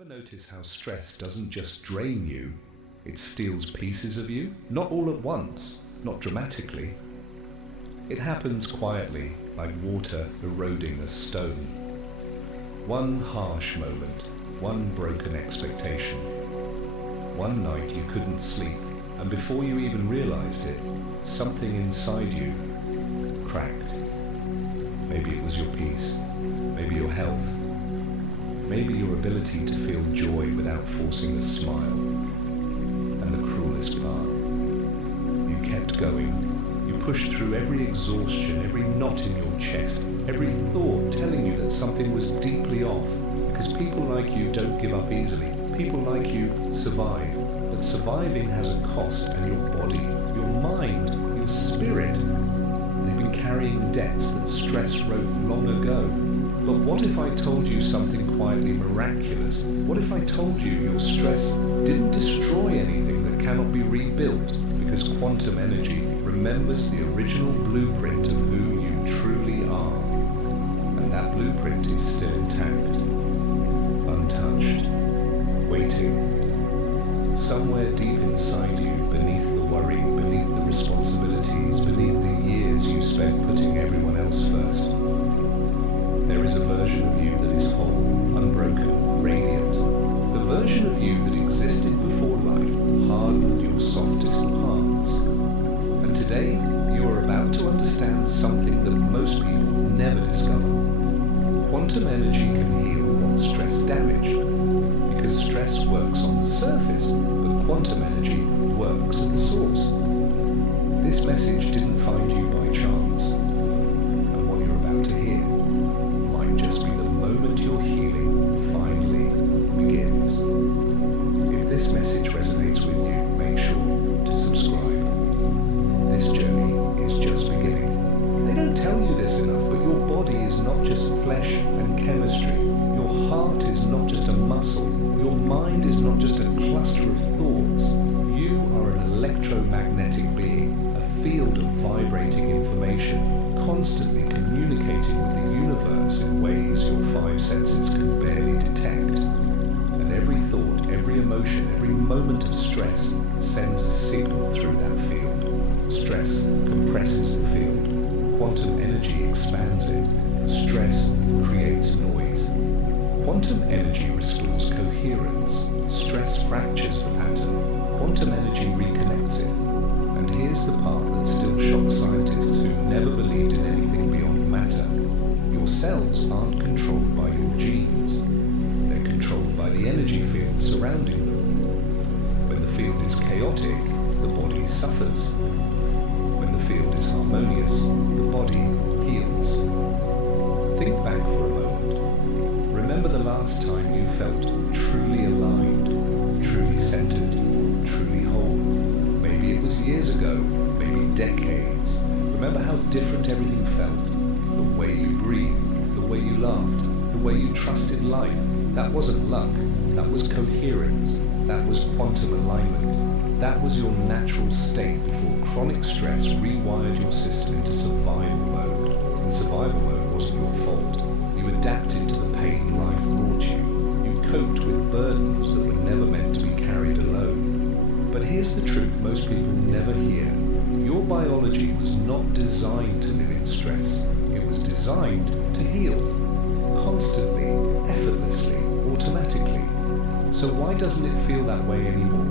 Ever notice how stress doesn't just drain you, it steals pieces of you? Not all at once, not dramatically. It happens quietly, like water eroding a stone. One harsh moment, one broken expectation. One night you couldn't sleep, and before you even realized it, something inside you cracked. Maybe it was your peace, maybe your health, maybe your ability to feel joy without forcing a smile. And the cruelest part, you kept going. You pushed through every exhaustion, every knot in your chest, every thought telling you that something was deeply off, because people like you don't give up easily. People like you survive, but surviving has a cost, and your body, your mind, your spirit, they've been carrying debts that stress wrote long ago. But what if I told you something quietly miraculous? What if I told you your stress didn't destroy anything that cannot be rebuilt, because quantum energy remembers the original blueprint of who you truly are. And that blueprint is still intact, untouched, waiting. Somewhere deep inside you, beneath the worry, beneath the responsibilities, beneath the years you spent putting everyone else first, there is a version of you that is whole, unbroken, radiant. The version of you that existed before life hardened your softest parts. And today, you are about to understand something that most people never discover. Quantum energy can heal what stress damaged, because stress works on the surface, but quantum energy works at the source. This message didn't find you by chance, and what you're about to hear might just be the moment your healing finally begins. If this message resonates with you, make sure to subscribe. This journey is just beginning. They don't tell you this enough, but your body is not just flesh and chemistry. Your heart is not just a muscle. Your mind is not just a cluster of thoughts. You are an electromagnetic being, a field of vibrating information, constantly communicating with the universe in ways your five senses can barely detect. And every thought, every emotion, every moment of stress sends a signal through that field. Stress compresses the field. Quantum energy expands it. Stress creates noise. Quantum energy restores coherence. Stress fractures the pattern. Quantum energy reconnects it. And here's the part that still shocks scientists who never believed in anything beyond matter. Your cells aren't controlled by your genes. They're controlled by the energy field surrounding them. When the field is chaotic, the body suffers. When the field is harmonious, the body heals. Think back for a moment. Remember the last time you felt truly aligned, truly centered, truly whole. Maybe it was years ago, maybe decades. Remember how different everything felt. The way you breathed, the way you laughed, the way you trusted life. That wasn't luck, that was coherence, that was quantum alignment. That was your natural state before chronic stress rewired your system into survival mode. And survival mode wasn't your fault. You adapted to the pain life brought you. You coped with burdens that were never meant to be carried alone. But here's the truth most people never hear. Your biology was not designed to live in stress. It was designed to heal. Constantly, effortlessly, automatically. So why doesn't it feel that way anymore?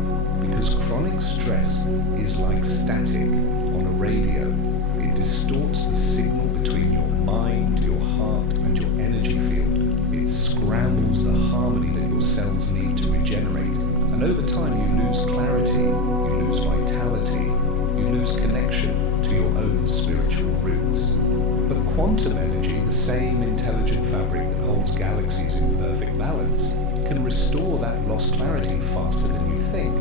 Because chronic stress is like static on a radio. It distorts the signal between your mind, your heart, and your energy field. It scrambles the harmony that your cells need to regenerate. And over time you lose clarity, you lose vitality, you lose connection to your own spiritual roots. But quantum energy, the same intelligent fabric that holds galaxies in perfect balance, can restore that lost clarity faster than you think.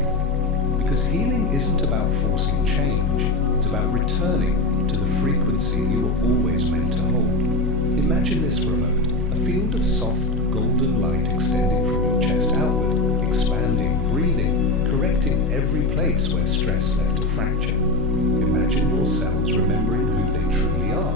Because healing isn't about forcing change, it's about returning to the frequency you were always meant to hold. Imagine this for a moment, a field of soft, golden light extending from your chest outward, expanding, breathing, correcting every place where stress left a fracture. Imagine your cells remembering who they truly are.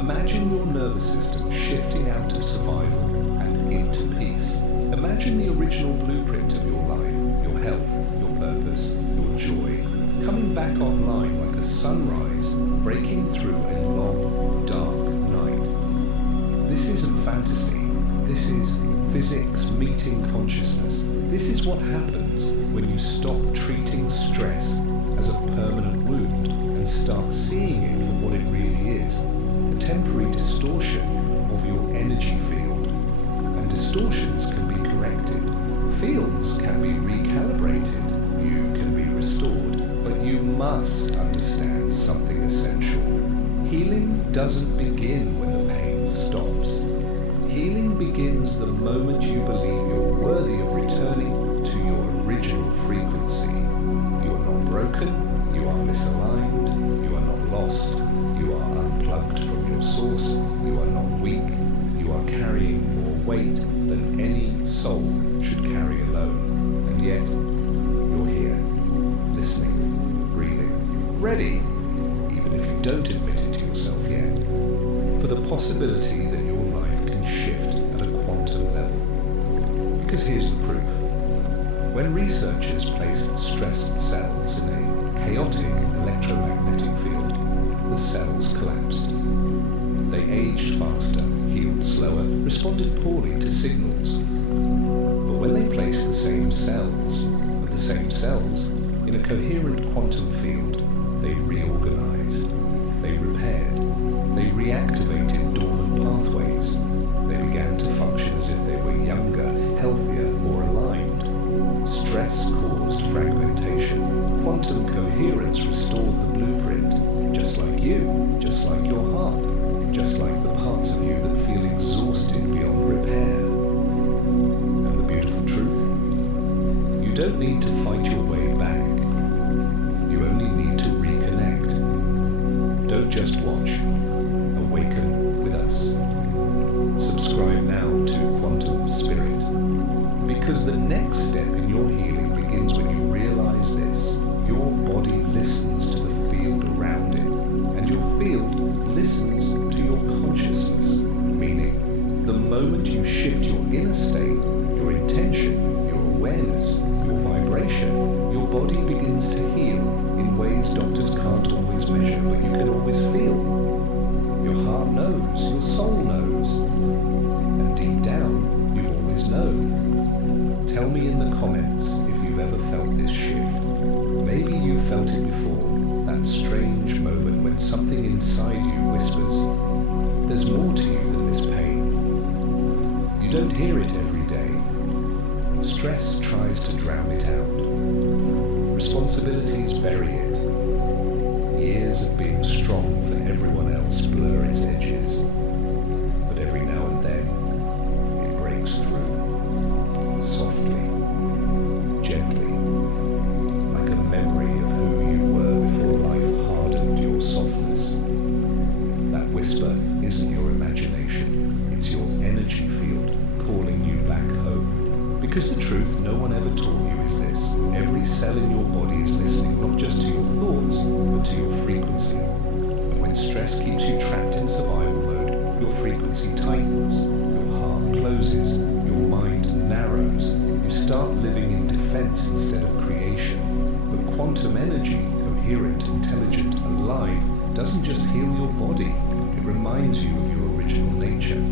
Imagine your nervous system shifting out of survival and into peace. Imagine the original blueprint of your life, your health, your purpose, your joy, coming back online like a sunrise, breaking through a long, dark night. This isn't fantasy. This is physics meeting consciousness. This is what happens when you stop treating stress as a permanent wound and start seeing it for what it really is, a temporary distortion of your energy field. And distortions can be corrected. Fields can be recalibrated. You can be restored. But you must understand something essential. Healing doesn't begin when the pain stops. Healing begins the moment you believe you're worthy of returning to your original frequency. You are not broken, you are misaligned, you are not lost, you are unplugged from your source, you are not weak, you are carrying more weight than any soul should carry alone. And yet, you're here, listening, breathing, ready, even if you don't admit it to yourself yet, for the possibility that your life can shift at a quantum level. Because here's the proof. When researchers placed stressed cells in a chaotic electromagnetic field, the cells collapsed. They aged faster, healed slower, responded poorly to signals. But when they placed the same cells in a coherent quantum field, they reorganized, they repaired, they reactivated dormant pathways. They began to function as if they were younger, healthier, more aligned. Stress caused fragmentation. Quantum coherence restored the blueprint, just like you, just like your heart, just like the parts of you that feel exhausted beyond repair. And the beautiful truth? You don't need to fight your way back. You only need to reconnect. Don't just watch. Awaken with us. Subscribe now to Quantum Spirit. Because the next step in your healing begins when you realize this. Your body listens to the field around it, and your field listens to your consciousness. Meaning, the moment you shift your inner state, your intention, your awareness, your vibration, your body begins to heal in ways doctors can't always measure, but you can always feel. Your heart knows, your soul knows, and deep down, you've always known. Tell me in the comments if you've ever felt this shift. Maybe you've felt it before, that strange moment when something inside you whispers, there's more to you than this pain. You don't hear it every day. Stress tries to drown it out. Responsibilities bury it. Years of being strong for everyone else blur its edges. But every now and then, it breaks through. Softly, gently, like a memory of who you were before life hardened your softness. That whisper isn't your imagination, it's your energy field calling you back home. Because the truth no one ever taught you is this: every cell in your body is listening not just to your thoughts, but to your frequency. And when stress keeps you trapped in survival mode, your frequency tightens, your heart closes, your mind narrows. You start living in defense instead of creation. But quantum energy, coherent, intelligent, alive, doesn't just heal your body, it reminds you of your original nature.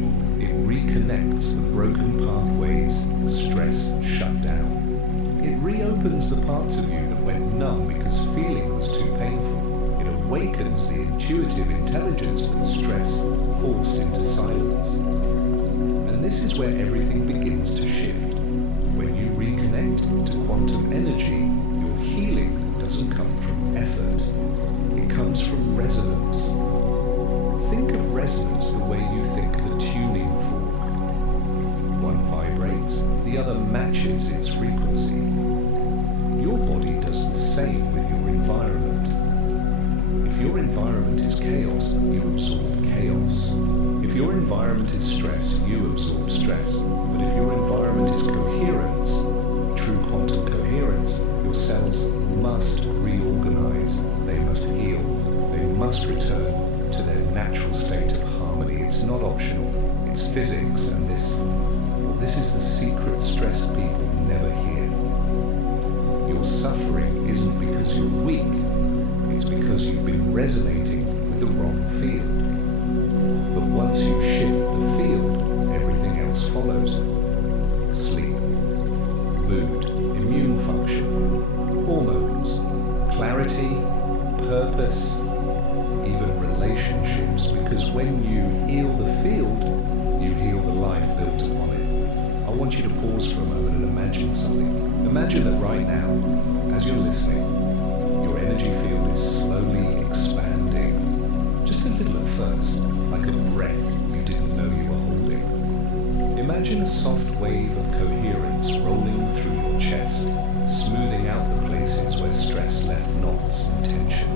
It reconnects the broken pathways the stress shut down. It reopens the parts of you that went numb because feeling was too painful. It awakens the intuitive intelligence that stress forced into silence. And this is where everything begins to shift. When you reconnect to quantum energy, your healing doesn't come from effort. It comes from resonance. Think of resonance the way you think the tuning fork. One vibrates, the other matches its frequency. Your body does the same with your environment. If your environment is chaos, you absorb chaos. If your environment is stress, you absorb stress. But if your environment is coherence, true quantum coherence, your cells must reorganize. They must heal. They must return to their natural state of harmony. It's not optional. It's physics, and this will This is the secret stressed people never hear. Your suffering isn't because you're weak, it's because you've been resonating with the wrong field. But once you shift the field, everything else follows. Sleep, mood, immune function, hormones, clarity, purpose, even relationships, because when you heal the field, you heal the life built upon it. I want you to pause for a moment and imagine something. Imagine that right now, as you're listening, your energy field is slowly expanding. Just a little at first, like a breath you didn't know you were holding. Imagine a soft wave of coherence rolling through your chest, smoothing out the places where stress left knots and tension.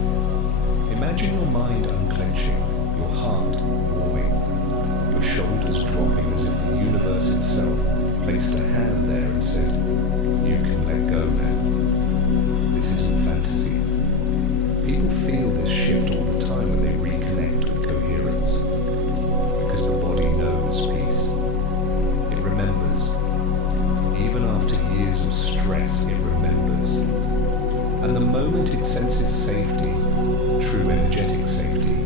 Imagine your mind unclenching, your heart warming, your shoulders dropping as if the universe itself placed a hand there and said, "You can let go now." This isn't fantasy. People feel this shift all the time when they reconnect with coherence, because the body knows peace. It remembers. Even after years of stress, it remembers. And the moment it senses safety, true energetic safety,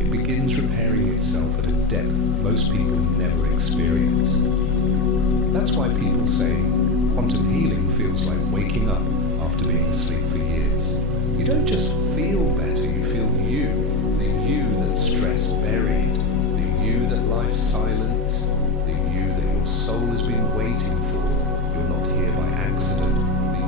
it begins repairing itself at a depth most people never experience. That's why people say quantum healing feels like waking up after being asleep for years. You don't just feel better, you feel you, the you that stress buried, the you that life silenced, the you that your soul has been waiting for. You're not here by accident.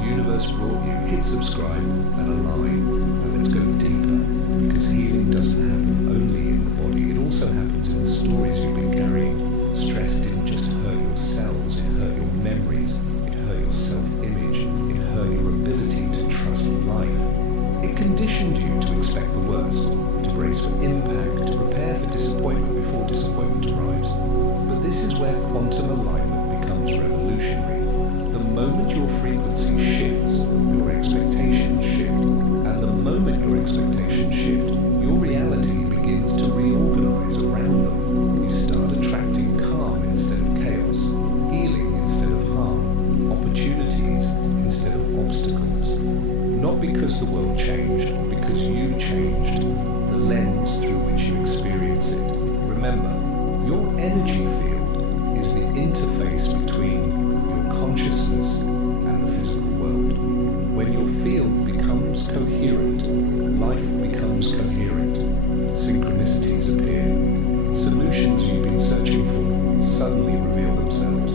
The universe brought you. Hit subscribe and align. And let's go deeper, because healing doesn't happen only in the body. It also happens in the stories you've been carrying. Stress didn't just hurt your cells, it hurt your memories, it hurt your self-image, it hurt your ability to trust life. It conditioned you to expect the worst, to brace for impact, to prepare for disappointment before disappointment arrives. But this is where quantum alignment becomes revolutionary. The moment your frequency shifts, your expectations shift. And the moment your expectations shift, your reality begins to reorganize around them. You start attracting calm instead of chaos, healing instead of harm, opportunities instead of obstacles. Not because the world changed, because you changed, the lens through which you experience it. Remember, your energy field is the interface between your consciousness and the physical world. When your field becomes coherent, life becomes coherent. Synchronicities appear. Solutions you've been searching for suddenly reveal themselves.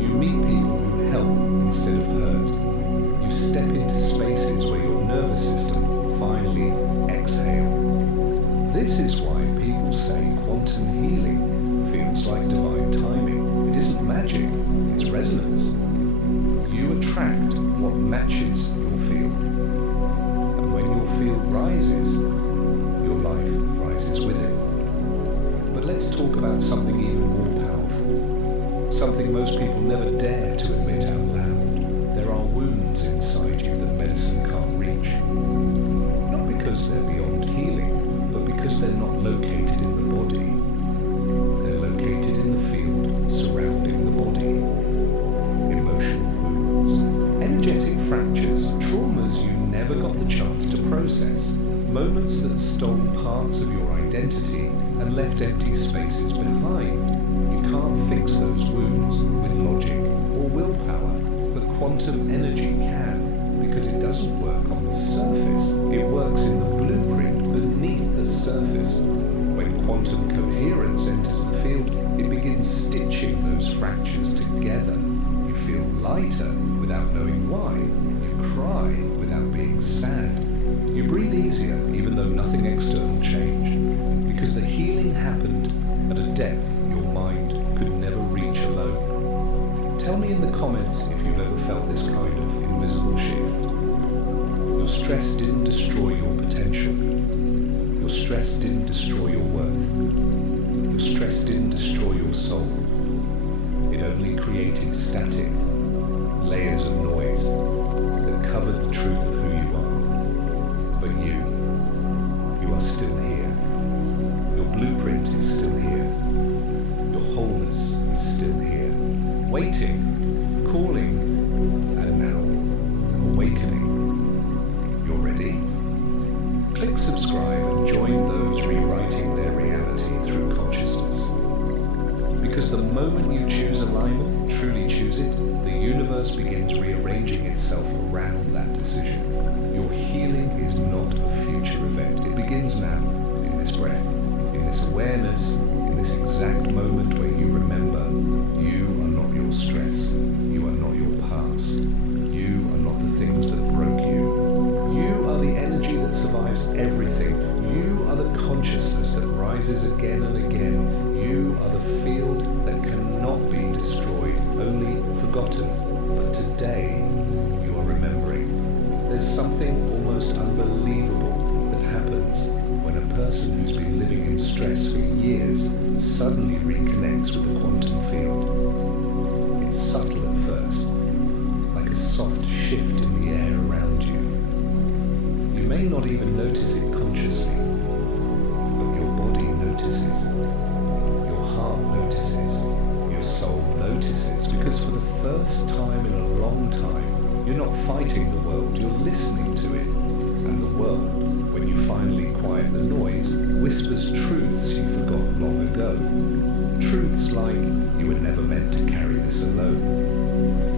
You meet people who help instead of hurt. You step into spaces where your nervous system finally exhales. This is why people say quantum healing feels like divine timing. It isn't magic, it's resonance. You attract what matches your field. And when your field rises, your life rises with it. But let's talk about something even more powerful. Something most people never dare to admit out loud. There are wounds inside you that medicine can't reach. Not because they're beyond healing, but because they're not located in the body. They're located in the field surrounding the body. Emotional wounds, energetic fractures, traumas you never got the chance to process, moments that stole parts of your identity and left empty spaces behind. You can't fix those wounds with logic or willpower, but quantum energy can, because it doesn't work on the surface. It works in the blueprint beneath the surface. When quantum coherence enters the field, it begins stitching those fractures together. You feel lighter without knowing why. You cry without being sad. You breathe easier even though nothing external changed, because the healing happened at a depth your mind could never reach alone. Tell me in the comments if you've ever felt this kind of invisible shift. Your stress didn't destroy your potential. Your stress didn't destroy your worth. Your stress didn't destroy your soul. It only created static, layers of noise that covered the truth of who you are. But you are still here. Your blueprint is still here. Your wholeness is still here. universe begins rearranging itself around that decision. Your healing is not a future event. It begins now, in this breath, in this awareness, in this exact moment where you remember you are not your stress, you are not your past, you are not the things that broke you. You are the energy that survives everything. You are the consciousness that rises again and again. You are the field that cannot be destroyed, only forgotten. But today, you are remembering. There's something almost unbelievable that happens when a person who's been living in stress for years suddenly reconnects with the quantum field. It's subtle at first, like a soft shift in the air around you. You may not even notice it consciously, but your body notices, your heart notices, your soul notices, because for the first time in a long time, you're not fighting the world, you're listening to it. And the world, when you finally quiet the noise, whispers truths you forgot long ago. Truths like, you were never meant to carry this alone.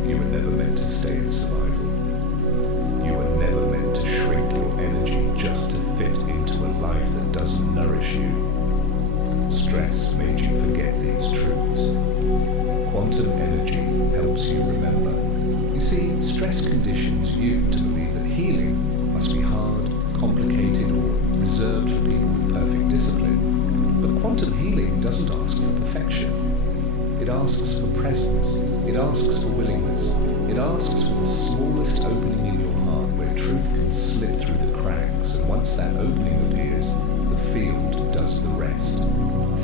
You were never meant to stay in survival. You were never meant to shrink your energy just to fit into a life that doesn't nourish you. Stress made you forget these truths. Quantum energy helps you remember. You see, stress conditions you to believe that healing must be hard, complicated, or reserved for people with perfect discipline. But quantum healing doesn't ask for perfection. It asks for presence. It asks for willingness. It asks for the smallest opening in your heart where truth can slip through the cracks, and once that opening appears, the field does the rest.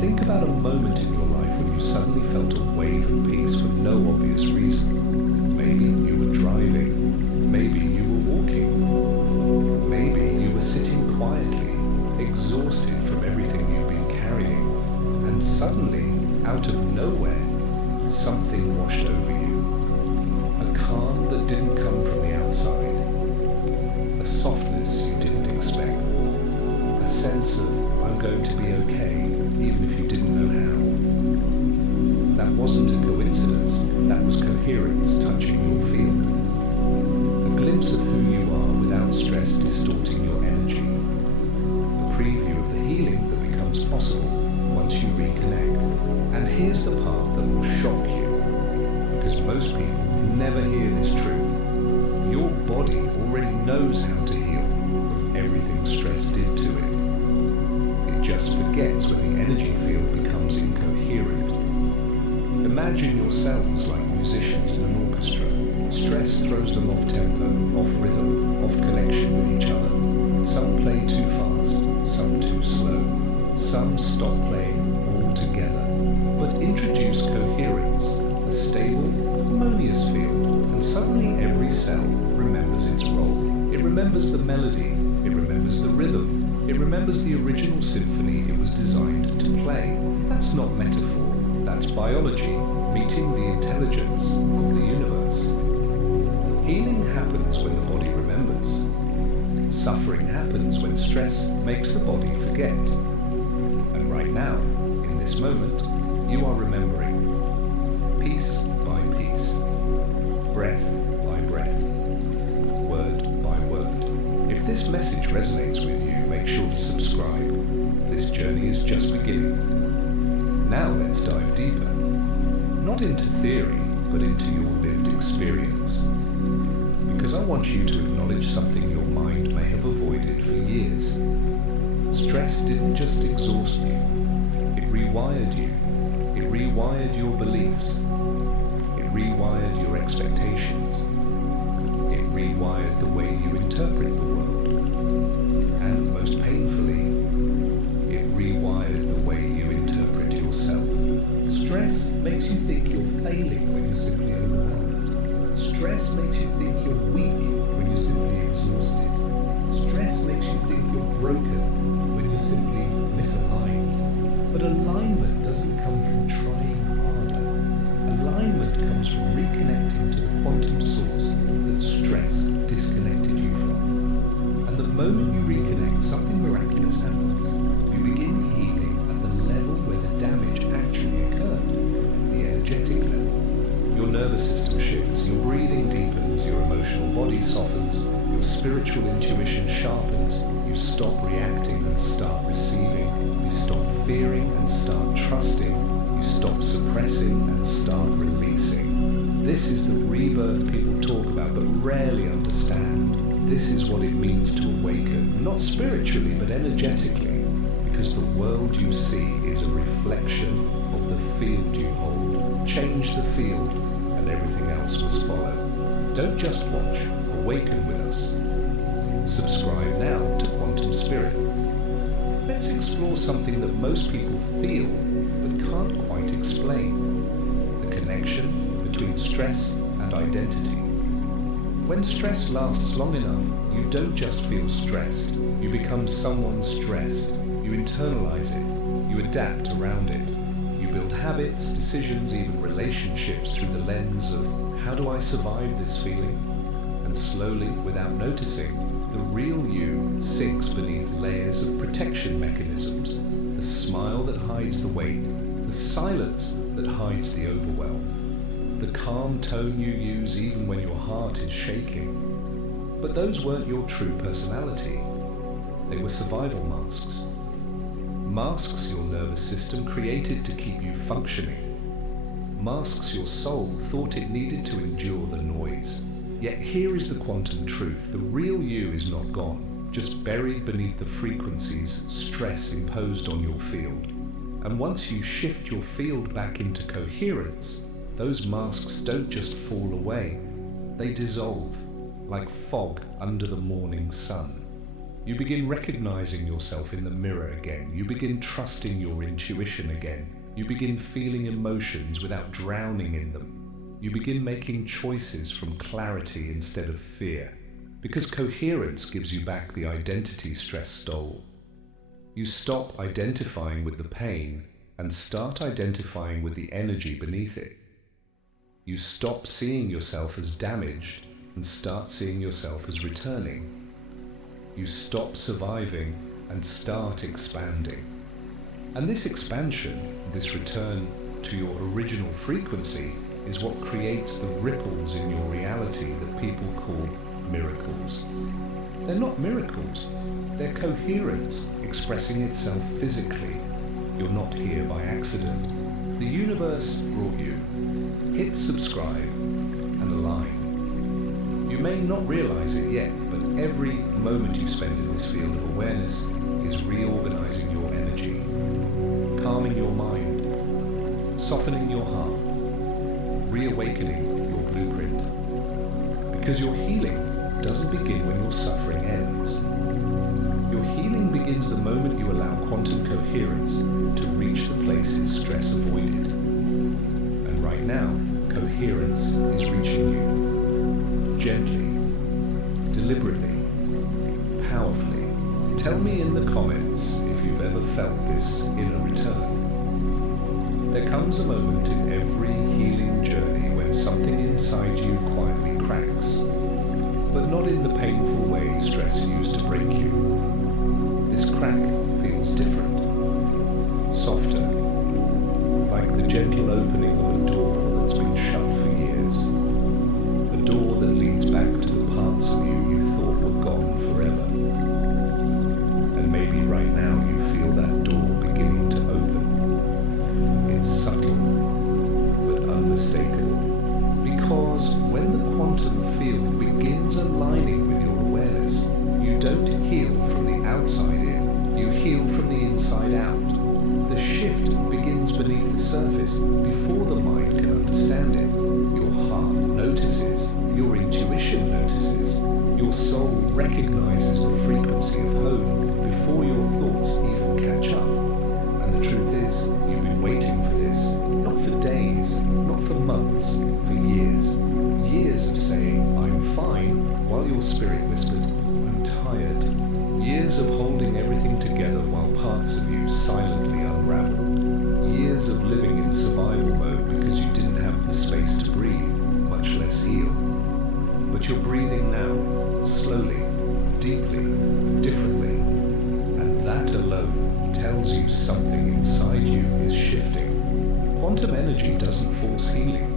Think about a moment in your life when you suddenly felt a wave of peace for no obvious reason. Maybe you were driving. Maybe you were walking. Maybe you were sitting quietly, exhausted from everything you've been carrying, and suddenly, out of nowhere, something washed over you. A calm that didn't come from the outside. A softness you didn't expect. A sense of, I'm going to be okay, even if you didn't know how. That wasn't a coincidence, that was coherence touching your field. A glimpse of who you are without stress distorting your energy. A preview of the healing that becomes possible once you reconnect. And here's the part that will shock you, because most people never hear this truth. Your body already knows how to heal from everything stress did to it. It just forgets when the energy field becomes incoherent. Imagine your cells like musicians in an orchestra. Stress throws them off tempo, off rhythm, off connection with each other. Some play too fast, some too slow. Some stop playing altogether. But introduce coherence, a stable, harmonious field, and suddenly every cell remembers its role. It remembers the melody, it remembers the rhythm, it remembers the original symphony it was designed to play. That's not metaphor, that's biology, meeting the intelligence of the universe. Healing happens when the body remembers. Suffering happens when stress makes the body forget. And right now, in this moment, you are remembering, piece by piece, breath by breath, word by word. If this message resonates with you, make sure to subscribe. This journey is just beginning. Now let's dive deeper. Not into theory, but into your lived experience. Because I want you to acknowledge something your mind may have avoided for years. Stress didn't just exhaust you, it rewired you. It rewired your beliefs. It rewired your expectations. It rewired the way you interpret the world. And most painfully, it rewired the way you interpret yourself. Stress makes you think you're failing when you're simply overwhelmed. Stress makes you think you're weak when you're simply exhausted. Stress makes you think you're broken when you're simply misaligned. But alignment doesn't come from trying harder. Alignment comes from reconnecting to the quantum source that stress disconnected you from. And the moment you reconnect, something miraculous happens. You begin healing at the level where the damage actually occurred, the energetic level. Your nervous nervous system shifts, your breathing deepens, your emotional body softens, your spiritual intuition sharpens, you stop reacting and start receiving, you stop fearing and start trusting, you stop suppressing and start releasing. This is the rebirth people talk about but rarely understand. This is what it means to awaken, not spiritually but energetically, because the world you see is a reflection of the field you hold. Change the field and everything else must follow. Don't just watch, awaken with us. Subscribe now to Quantum Spirit. Let's explore something that most people feel but can't quite explain. The connection between stress and identity. When stress lasts long enough, you don't just feel stressed. You become someone stressed. You internalize it. You adapt around it. You build habits, decisions, even relationships through the lens of, how do I survive this feeling? And slowly, without noticing, the real you sinks beneath layers of protection mechanisms. The smile that hides the weight, the silence that hides the overwhelm, the calm tone you use even when your heart is shaking. But those weren't your true personality. They were survival masks. Masks your nervous system created to keep you functioning. Masks your soul thought it needed to endure the noise. Yet here is the quantum truth. The real you is not gone, just buried beneath the frequencies stress imposed on your field. And once you shift your field back into coherence, those masks don't just fall away, they dissolve, like fog under the morning sun. You begin recognizing yourself in the mirror again. You begin trusting your intuition again. You begin feeling emotions without drowning in them. You begin making choices from clarity instead of fear, because coherence gives you back the identity stress stole. You stop identifying with the pain and start identifying with the energy beneath it. You stop seeing yourself as damaged and start seeing yourself as returning. You stop surviving and start expanding. And this expansion, this return to your original frequency, is what creates the ripples in your reality that people call miracles. They're not miracles, they're coherence expressing itself physically. You're not here by accident. The universe brought you. Hit subscribe and align. You may not realize it yet, but every moment you spend in this field of awareness is reorganizing your energy, calming your mind, softening your heart, reawakening your blueprint. Because your healing doesn't begin when your suffering ends. Your healing begins the moment you allow quantum coherence to reach the places stress avoided. And right now, coherence is reaching you. Gently, deliberately, powerfully. Tell me in the comments if you've ever felt this inner return. There comes a moment in every healing journey when something inside you quietly cracks, but not in the painful way stress used to break you. This crack feels different, softer, like the gentle opening of a door that's been shut for years, a door that leads back to the parts of you thought were gone forever. And maybe right now you feel that door beginning to open. It's subtle, but unmistakable, because when the quantum field begins aligning with your awareness, you don't heal from the outside in, you heal from the inside out. The shift begins beneath the surface before the mind can understand it. Your heart notices, your intuition notices, your soul recognizes the frequency of home before your thoughts even catch up. And the truth is, you've been waiting for this, not for days, not for months, for years. Years of saying, I'm fine, while your spirit whispered, I'm tired. Years of holding everything together while parts of you silently unraveled. Years of living in survival mode because you didn't have the space to breathe, much less heal. But you're breathing now, slowly, deeply, differently. And that alone tells you something inside you is shifting. Quantum energy doesn't force healing,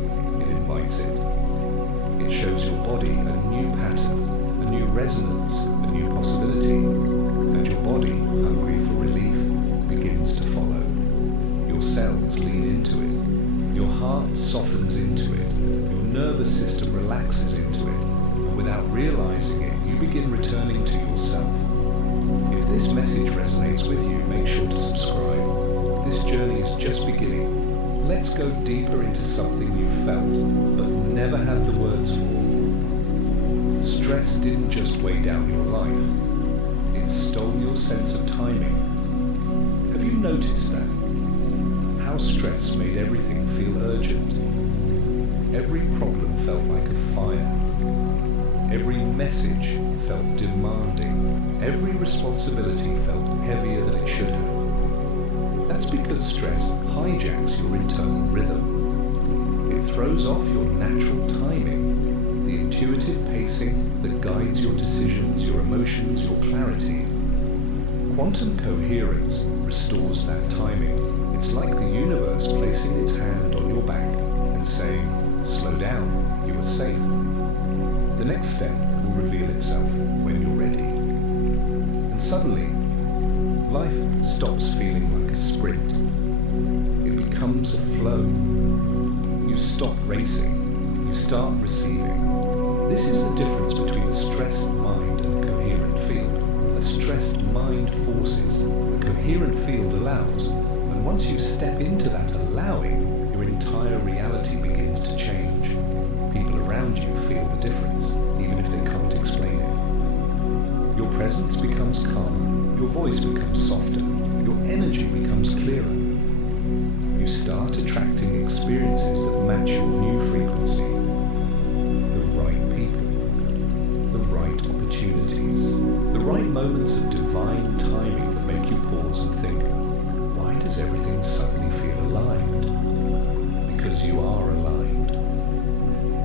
it invites invites it. It shows your body a new pattern, a new resonance, a new possibility, and your body, hungry for relief, begins to follow. Your cells lean into it. Your heart softens into it. Your nervous system relaxes into it. And without realizing it, you begin returning to yourself. If this message resonates with you, make sure to subscribe. This journey is just beginning. Let's go deeper into something you felt, but never had the words for. Stress didn't just weigh down your life. It stole your sense of timing. Have you noticed that? How stress made everything feel urgent. Every problem felt like a fire. Every message felt demanding. Every responsibility felt heavier than it should have. That's because stress hijacks your internal rhythm. It throws off your natural timing, the intuitive pacing that guides your decisions, your emotions, your clarity. Quantum coherence restores that timing. It's like the universe placing its hand on your back and saying, "Slow down, you are safe." The next step will reveal itself when you're ready. And suddenly, life stops feeling like a sprint. It becomes a flow. You stop racing. You start receiving. This is the difference between a stressed mind and a coherent field. A stressed mind forces. A coherent field allows. And once you step into that allowing, your entire reality begins to change. People around you feel the difference, even if they can't explain it. Your presence becomes calmer. Your voice becomes softer. Your energy becomes clearer. You start attracting experiences that match your new frequency. The right people, the right opportunities, the right moments of divine timing that make you pause and think, why does everything suddenly feel aligned? Because you are aligned.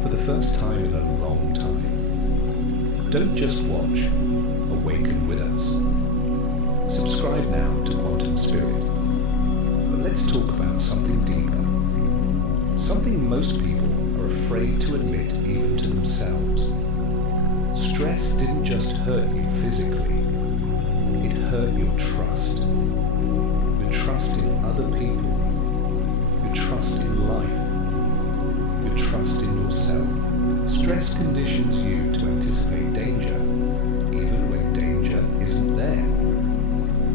For the first time in a long time. Don't just watch, awaken with us. Subscribe now to Quantum Spirit. But let's talk about something deeper. Something most people are afraid to admit even to themselves. Stress didn't just hurt you physically. It hurt your trust. Your trust in other people. Your trust in life. Your trust in yourself. Stress conditions you to anticipate danger, even when danger isn't there.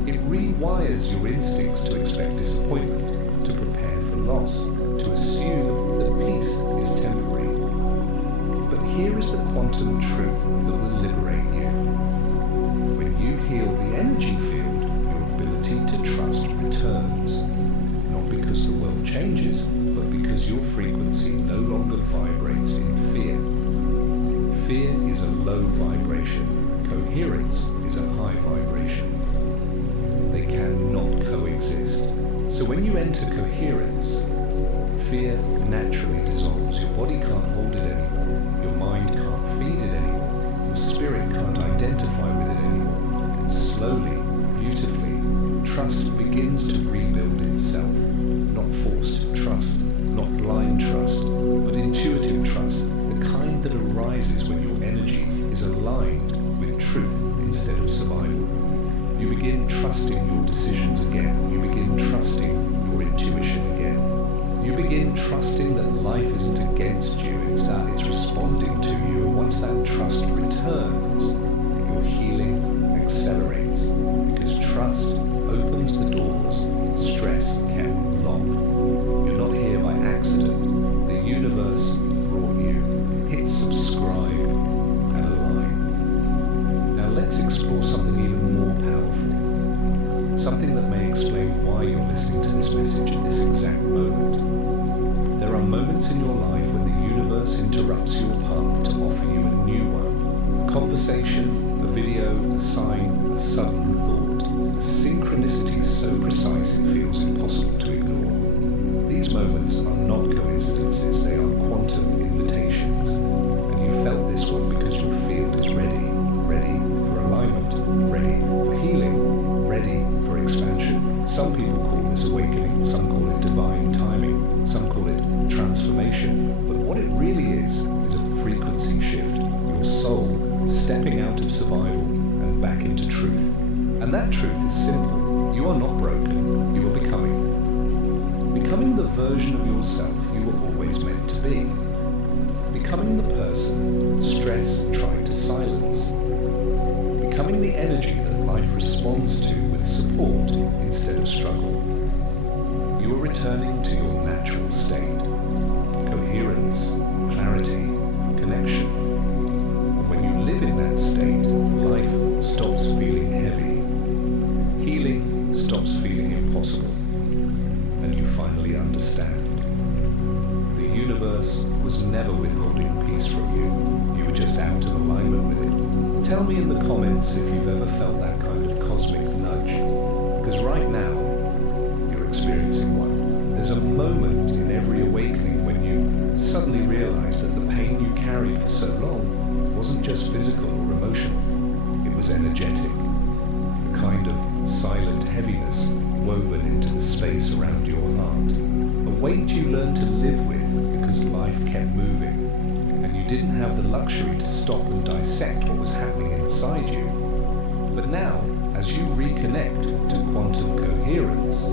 It rewires your instincts to expect disappointment, to prepare for loss, to assume that peace is temporary. But here is the quantum truth that will liberate you. When you heal the energy field, your ability to trust returns. Not because the world changes, but because your frequency no longer vibrates in fear. Fear is a low vibration. Coherence is a high vibration. They cannot coexist. So when you enter coherence, fear naturally dissolves. Your body can't hold it anymore. Your mind can't feed it anymore. Your spirit can't identify with it anymore. And slowly, beautifully, trust begins to rebuild itself. Not forced trust, not blind trust, but intuitive trust, the kind that arises when your energy is aligned with truth instead of survival. You begin trusting your decisions again. You begin trusting your intuition again. You begin trusting that life isn't against you, it's that it's responding to you. And once that trust returns, your healing accelerates, because trust opens the doors stress kept locked. You're not here by accident. The universe brought you. Hit subscribe and align. Now let's explore something even more powerful. Something that may explain why you're listening to this message at this exact moment. There are moments in your life when the universe interrupts your path to offer you a new one. A conversation, a video, a sign, a sudden thought. A synchronicity so precise it feels impossible to ignore. These moments are not coincidences, they are quantum invitations. And you felt this one because your field is ready. Ready for alignment, ready for healing, ready for expansion. Some people call this awakening, some call it divine timing, some call it transformation. But what it really of survival and back into truth. And that truth is simple. You are not broken, you are becoming. Becoming the version of yourself you were always meant to be. Becoming the person stress tried to silence. Becoming the energy that life responds to with support instead of struggle. You are returning to your natural state. Coherence, clarity, connection. And when you live in that state, life stops feeling heavy. Healing stops feeling impossible. And you finally understand. The universe was never withholding peace from you. You were just out of alignment with it. Tell me in the comments if you've ever felt that kind of cosmic nudge. Because right now, you're experiencing one. There's a moment in every awakening when you suddenly realize that the pain you carried for so long wasn't just physical or emotional. It was energetic. A kind of silent heaviness woven into the space around your heart. A weight you learned to live with because life kept moving. And you didn't have the luxury to stop and dissect what was happening inside you. But now, as you reconnect to quantum coherence,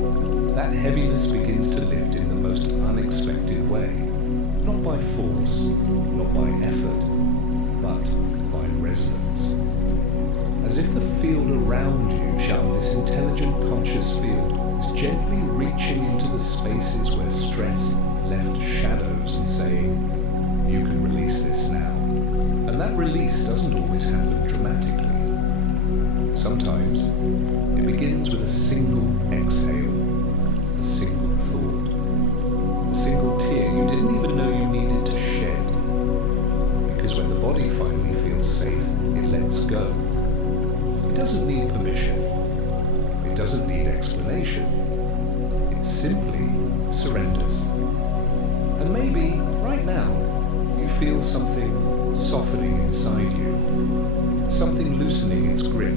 that heaviness begins to lift in the most unexpected way. Not by force, not by effort, but by resonance. As if the field around you, this intelligent conscious field, is gently reaching into the spaces where stress left shadows and saying, you can release this now. And that release doesn't always happen dramatically. Sometimes it begins with a single exhale, a single thought, a single tear you didn't even know you needed to shed. Because when the body finally feels safe, it lets go. It doesn't need permission. It doesn't need explanation. It simply surrenders. And maybe, right now, you feel something softening inside you, something loosening its grip,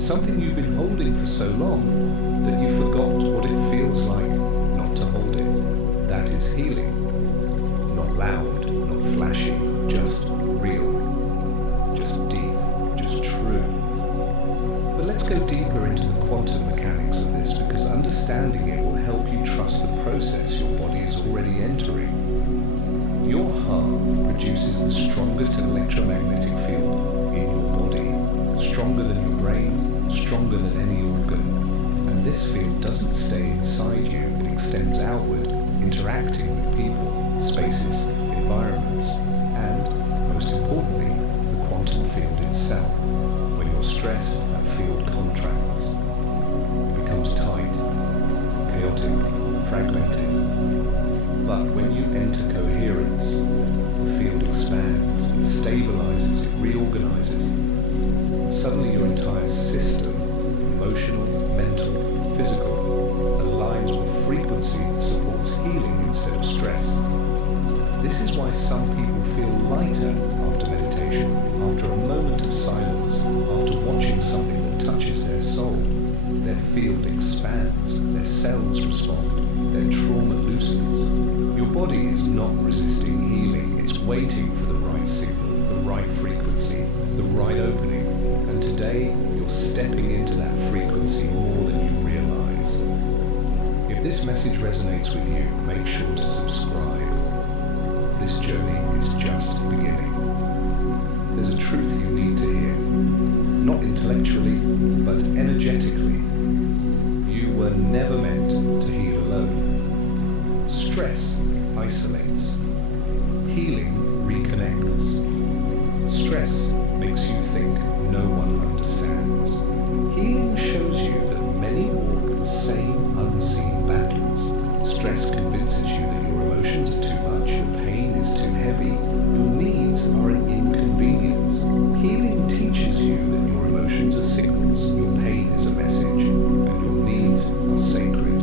something you've been holding for so long that you forgot what it feels like not to hold it. That is healing. Not loud, not flashy, just real, just deep, just true. But let's go deeper into the quantum mechanics of this, because understanding it will help you trust the process your body is already entering. Your heart produces the strongest electromagnetic field in your body, stronger than your brain, stronger than any organ. And this field doesn't stay inside you, it extends outward, interacting with people, spaces, environments, and, most importantly, the quantum field itself. When you're stressed, that field contracts. It becomes tight, chaotic, fragmented. But when you enter coherence, the field expands, it stabilizes, it reorganizes. And suddenly your entire system, emotional, mental, physical, aligns with frequency that supports healing instead of stress. This is why some people feel lighter after meditation, after a moment of silence, after watching something that touches their soul. Their field expands, their cells respond, their trauma loosens. Your body is not resisting healing, it's waiting for the right signal, the right frequency, the right opening. And today, you're stepping into that frequency more than you realize. If this message resonates with you, make sure to subscribe. This journey is just beginning. There's a truth you need to hear. Not intellectually, but energetically. You were never meant to heal alone. Stress isolates. Healing reconnects. Stress makes you think no one understands. Healing shows you that many walk the same unseen battles. Stress convinces you that your emotions are too much, your pain is too heavy, your needs are an inconvenience. Healing teaches you that your emotions are signals, your pain is a message, and your needs are sacred.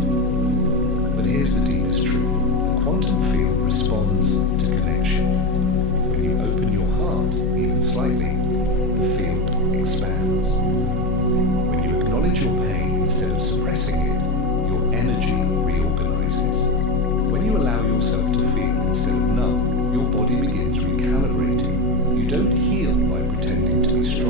But here's the deepest truth. The quantum field responds to connection. When you open your heart, even slightly, the field expands. When you acknowledge your pain instead of suppressing it, your energy reorganizes. When you allow yourself to feel instead of numb, your body begins recalibrating. You don't heal by pretending to be strong.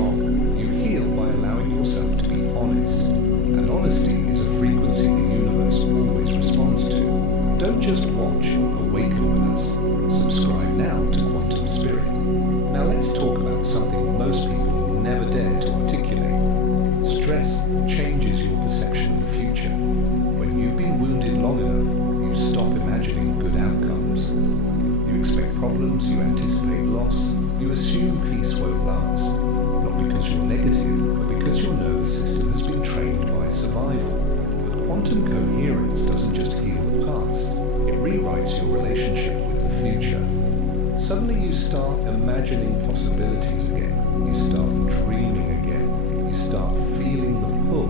imagining possibilities again. You start dreaming again. You start feeling the pull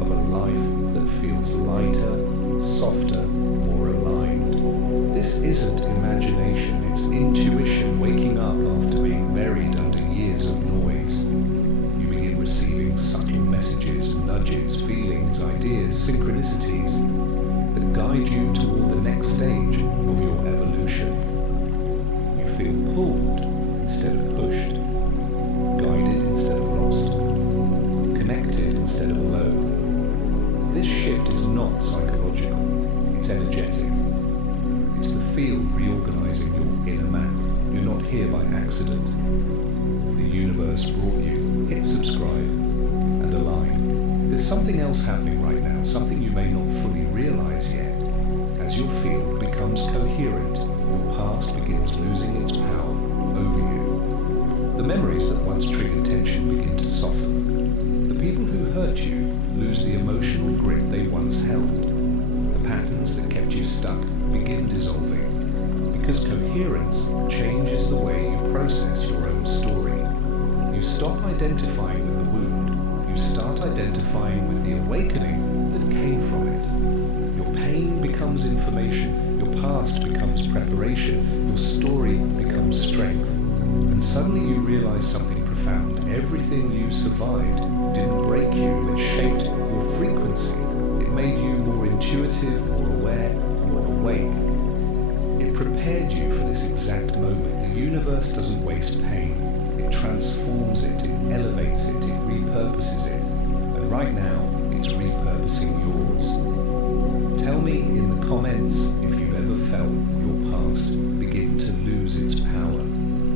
of a life that feels lighter, softer, more aligned. This isn't imagination, it's intuition waking up after being buried under years of noise. You begin receiving subtle messages, nudges, feelings, ideas, synchronicities that guide you toward the next stage of your evolution. You feel pulled instead of pushed, guided instead of lost, connected instead of alone. This shift is not psychological, it's energetic. It's the field reorganizing your inner map. You're not here by accident. The universe brought you. Hit subscribe and align. There's something else happening right now, something you may not fully realize yet. As your field becomes coherent, your past begins losing its power over you. The memories that once triggered tension begin to soften. The people who hurt you lose the emotional grip they once held. The patterns that kept you stuck begin dissolving. Because coherence changes the way you process your own story. You stop identifying with the wound. You start identifying with the awakening that came from it. Your pain becomes information. Your past becomes preparation. Your story becomes strength. And suddenly you realize something profound. Everything you survived didn't break you. It shaped your frequency. It made you more intuitive, more aware, more awake. It prepared you for this exact moment. The universe doesn't waste pain. It transforms it, it elevates it, it repurposes it. And right now, it's repurposing yours. Tell me in the comments if you've ever felt your past begin to lose its power.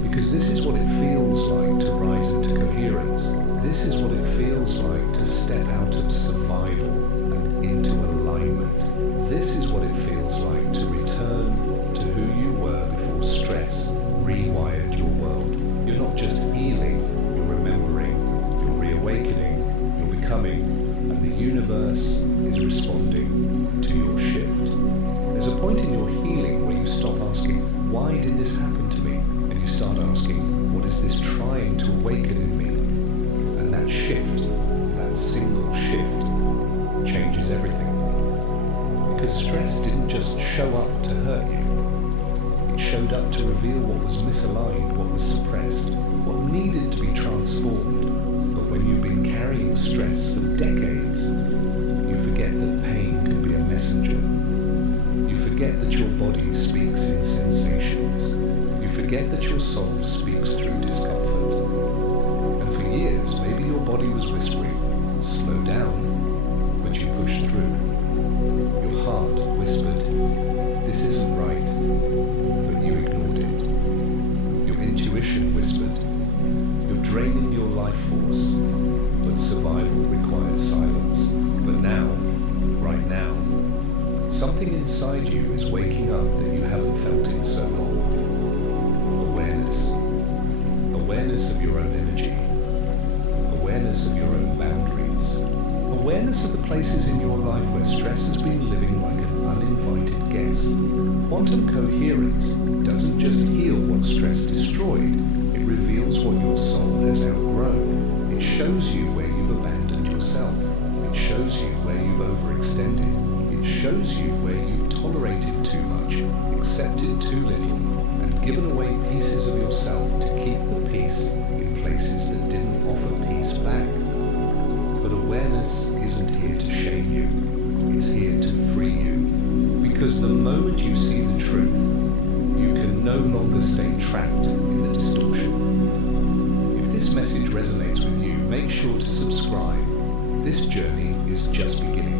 Because this is what it feels like to rise into coherence. This is what it feels like to step out of survival and into alignment. This is what it feels like to return to who you were before stress rewired your world. You're not just healing, you're remembering, you're reawakening, you're becoming, and the universe is responding to your shift. There's a point in your healing where you stop asking, why did this happen to me? And you start asking, what is this trying to awaken in me? And that shift, that single shift, changes everything. Because stress didn't just show up to hurt you. It showed up to reveal what was misaligned, what was suppressed, what needed to be transformed. But when you've been carrying stress for decades, you forget that pain can be a messenger. You forget that your body speaks in sensations. You forget that your soul speaks through discomfort. And for years, maybe your body was whispering, slow down, but you pushed through. Your heart whispered, this isn't right, but you ignored it. Your intuition whispered, you're draining your life force, but survival required silence. But now, right now, something inside you is waking up that you haven't felt in so long. Awareness. Awareness of your own energy. Awareness of your own boundaries. Awareness of the places in your life where stress has been living like an uninvited guest. Quantum coherence doesn't just heal what stress destroyed, it reveals what your soul has outgrown. It shows you where you've abandoned yourself. It shows you where you've overextended. It shows you where you've tolerated too much, accepted too little, and given away pieces of yourself to keep the peace in places that didn't offer peace back. But awareness isn't here to shame you, it's here to free you. Because the moment you see the truth, you can no longer stay trapped in the distortion. If this message resonates with you, make sure to subscribe. This journey is just beginning.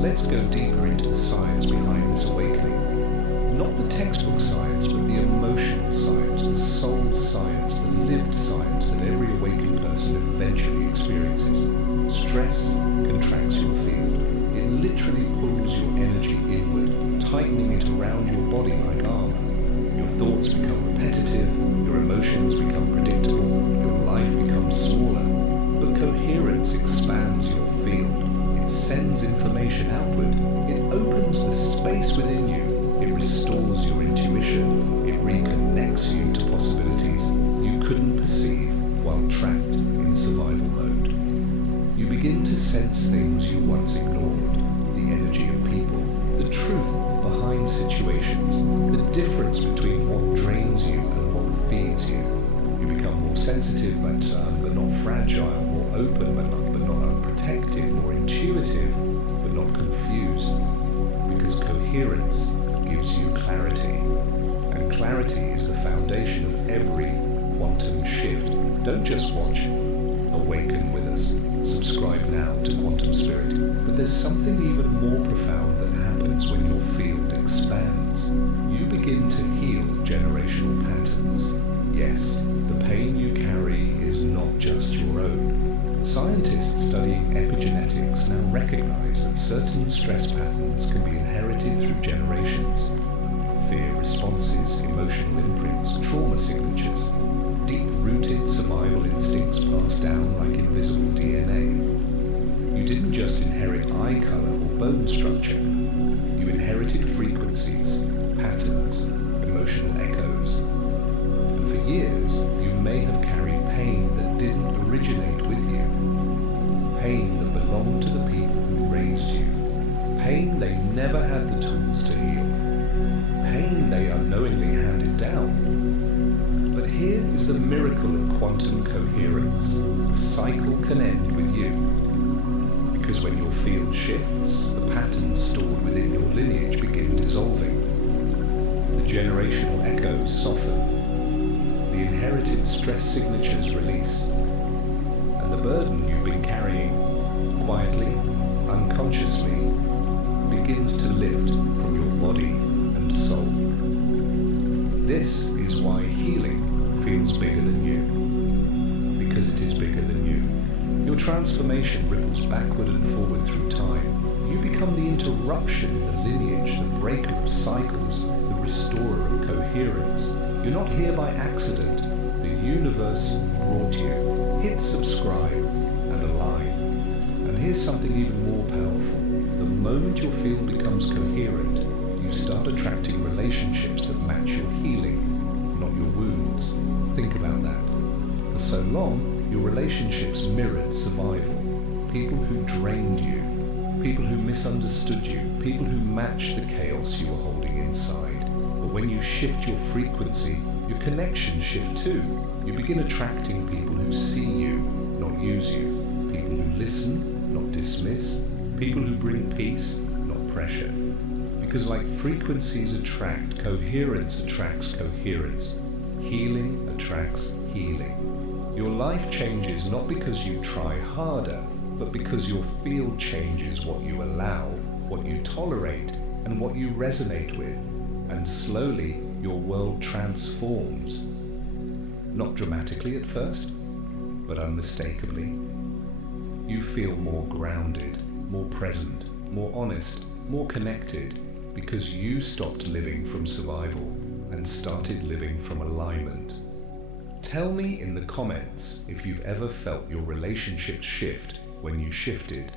Let's go deeper into the science behind this awakening. Not the textbook science, but the emotional science, the soul science, the lived science that every awakened person eventually experiences. Stress contracts your field. It literally pulls your energy inward, tightening it around your body like armor. Your thoughts become repetitive, your emotions become predictable, your life becomes smaller. But coherence expands your field. It sends information outward. It opens the space within you. It restores your intuition. It reconnects you to possibilities begin to sense things you once ignored, the energy of people, the truth behind situations, the difference between what drains you and what feeds you. You become more sensitive but not fragile, more open but not unprotected, more intuitive but not confused. Because coherence gives you clarity. And clarity is the foundation of every quantum shift. Don't just watch Awaken with us. Subscribe now to Quantum Spirit. But there's something even more profound that happens when your field expands. You begin to heal generational patterns. Yes, the pain you carry is not just your own. Scientists studying epigenetics now recognize that certain stress patterns can be inherited through generations. Fear responses, emotional imprints, trauma signatures, deep-rooted survival instincts passed down like invisible DNA. You didn't just inherit eye color or bone structure. You inherited frequencies, patterns, emotional echoes. And for years, you may have carried pain that didn't originate with you. Pain that belonged to the people who raised you. Pain they never had the tools to heal. Pain they unknowingly handed down. But here is the miracle of quantum coherence. The cycle can end with you. Because when your field shifts, the patterns stored within your lineage begin dissolving. The generational echoes soften. The inherited stress signatures release. And the burden you've been carrying, quietly, unconsciously, begins to lift from your body and soul. This is why healing feels bigger than you. Because it is bigger than you. Your transformation ripples backward and forward through time. You become the interruption in the lineage, the breaker of cycles, the restorer of coherence. You're not here by accident. The universe brought you. Hit subscribe and align. And here's something even more powerful. The moment your field becomes coherent, you start attracting relationships that match your healing, not your wounds. Think about that. For so long, your relationships mirrored survival. People who drained you, people who misunderstood you, people who matched the chaos you were holding inside. But when you shift your frequency, your connections shift too. You begin attracting people who see you, not use you. People who listen, not dismiss. People who bring peace, not pressure. Because like frequencies attract, coherence attracts coherence. Healing attracts healing. Your life changes not because you try harder, but because your field changes what you allow, what you tolerate, and what you resonate with. And slowly, your world transforms. Not dramatically at first, but unmistakably. You feel more grounded, more present, more honest, more connected, because you stopped living from survival and started living from alignment. Tell me in the comments if you've ever felt your relationships shift when you shifted.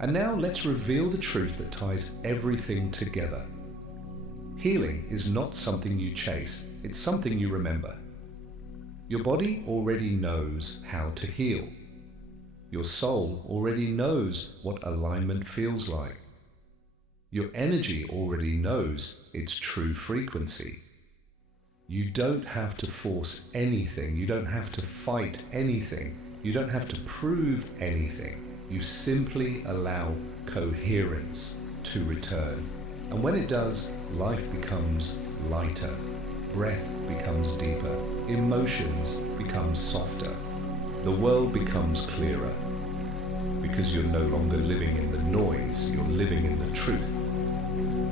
And now let's reveal the truth that ties everything together. Healing is not something you chase, it's something you remember. Your body already knows how to heal. Your soul already knows what alignment feels like. Your energy already knows its true frequency. You don't have to force anything. You don't have to fight anything. You don't have to prove anything. You simply allow coherence to return. And when it does, life becomes lighter. Breath becomes deeper. Emotions become softer. The world becomes clearer. Because you're no longer living in the noise, you're living in the truth.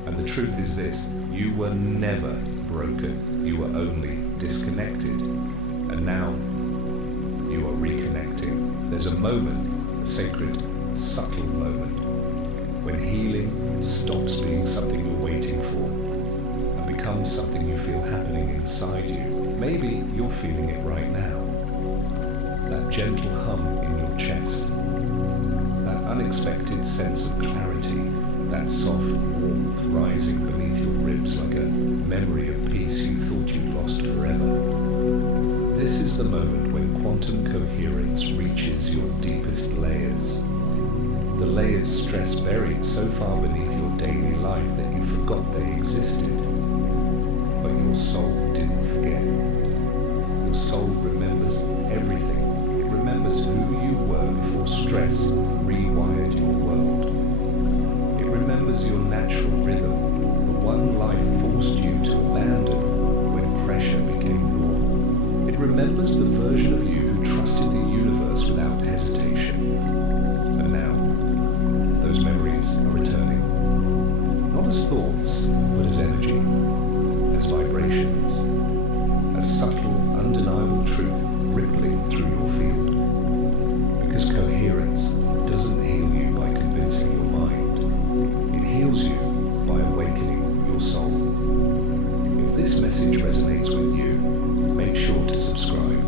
And the truth is this: you were never broken, you were only disconnected. And now you are reconnecting. There's a moment, a sacred, subtle moment, when healing stops being something you're waiting for and becomes something you feel happening inside you. Maybe you're feeling it right now. That gentle hum in your chest, that unexpected sense of clarity, that soft warmth rising beneath your ribs like a memory of peace you thought you'd lost forever. This is the moment when quantum coherence reaches your deepest layers. The layers stress buried so far beneath your daily life that you forgot they existed. But your soul didn't forget. Your soul remembers everything. It remembers who you were before stress rewired your world. It remembers your natural rhythm, the one life forced you to abandon when pressure became normal. It remembers the version of you who trusted the universe without hesitation. And now, those memories are returning. Not as thoughts, but as energy, as vibrations, as subtle, undeniable truth rippling through your field. Because coherence doesn't heal you by convincing your mind. It heals you by awakening your soul. If this message resonates with you, make sure to subscribe.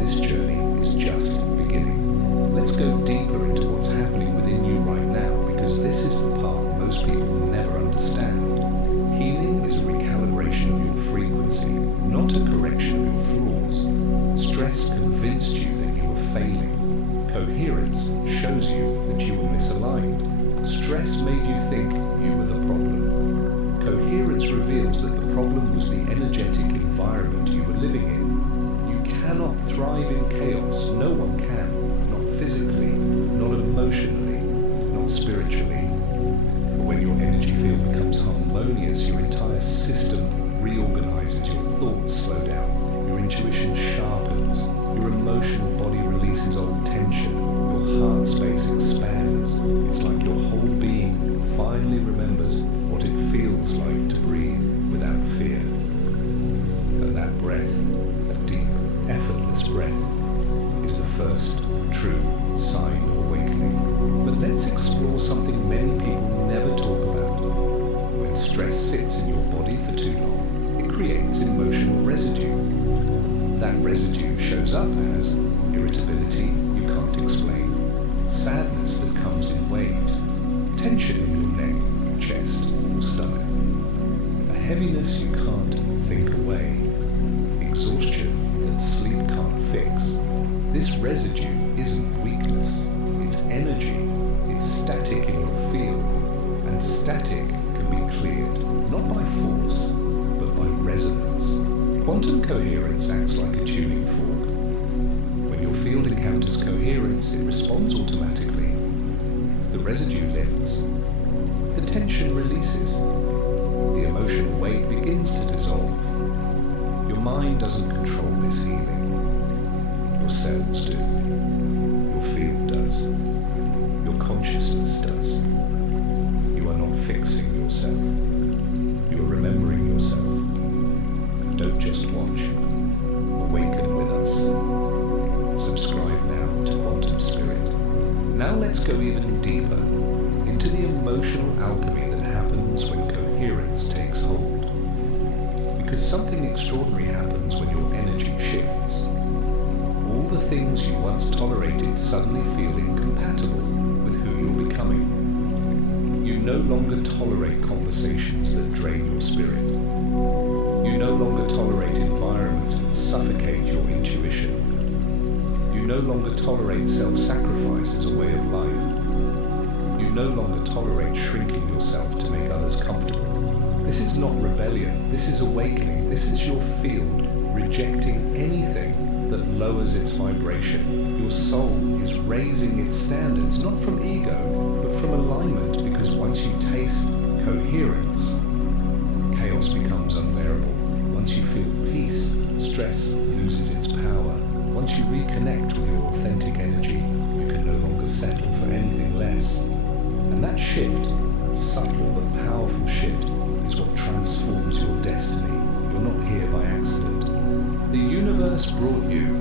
This journey is just beginning. Let's go deeper into what's happening within you right now, because this is the part most people never understand. Healing is a recalibration of your frequency, not a correction of your flaws. Stress convinced you that you were failing. Coherence shows you that you were misaligned. Stress made you think you were the problem. Coherence reveals that the problem was the energetic environment you were living in. You cannot thrive in chaos. No one can. Not physically, not emotionally, not spiritually. But when your energy field becomes harmonious, your entire system reorganizes, your thoughts slow down, your intuition sharpens, your emotional body releases old tension, your heart space expands. It's like your whole being finally remembers what it feels like to breathe without fear. And that breath, that deep, effortless breath, is the first true sign of awakening. But let's explore something many people never talk about. When stress sits in your body for too long, it creates emotional residue. That residue shows up as irritability you can't explain, sadness that comes in waves, tension in your neck, chest, or stomach, a heaviness you can't think away, exhaustion that sleep can't fix. This residue isn't weakness, it's energy, it's static in your field, and static can be cleared, not by force, but by resonance. Quantum coherence acts like a tuning fork. When your field encounters coherence, it responds automatically. The residue lifts, the tension releases, the emotional weight begins to dissolve. Your mind doesn't control this healing. Your cells do. Your field does. Your consciousness does. You are not fixing yourself. You are remembering yourself. Don't just watch. Awaken with us. Subscribe now to Quantum Spirit. Now let's go even deeper into the emotional alchemy that happens when coherence takes hold. Because something extraordinary happens when your energy shifts. All the things you once tolerated suddenly feel incompatible with who you're becoming. You no longer tolerate conversations that drain your spirit. You no longer tolerate environments that suffocate your intuition. You no longer tolerate self-sacrifice as a way of life. You no longer tolerate shrinking yourself to make others comfortable. This is not rebellion, this is awakening. This is your field rejecting anything that lowers its vibration. Your soul is raising its standards, not from ego, but from alignment, because once you taste coherence, chaos becomes unbearable. Once you feel peace, stress loses its power. Once you reconnect with your authentic energy, you can no longer settle for anything less. And that shift, that subtle but powerful shift, is what transforms your destiny. You're not here by accident. The universe brought you.